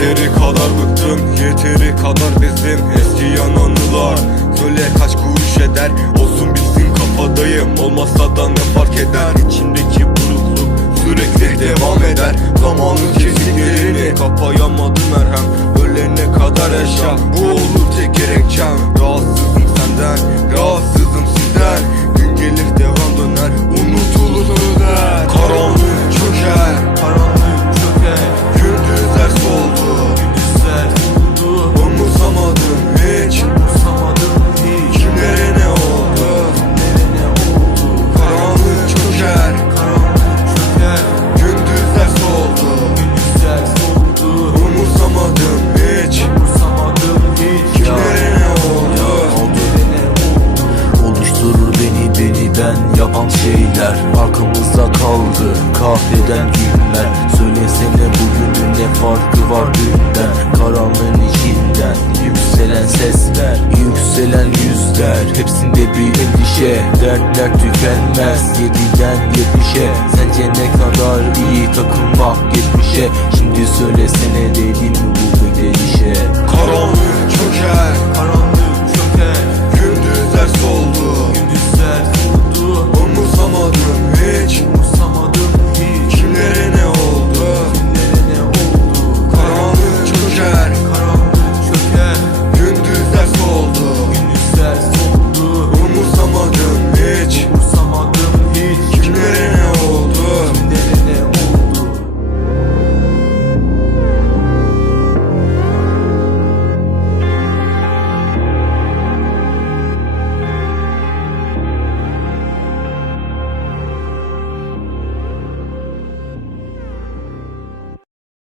Yeteri kadar bıktım Yeteri kadar bizim eskiyen anılar Söyle kaç kuruş eder. Olsun bilsin kafadayım Olmazsa da ne fark eder? İçimdeki burukluk sürekli devam eder. Zamanın kesiklerini kapayamadım merhem Ölene kadar yaşa Bu olur tek gerekçem. Beniden yapan şeyler Arkamızda kaldı kahreden günler Söylesene bugünün ne farkı var dünden? Karanlığın içinden yükselen sesler Yükselen yüzler hepsinde bir endişe Dertler tükenmez yediden yetmişe Sence ne kadar iyi takılmak geçmişe Şimdi söylesene değil mi bu bir delişe Karanlık çöker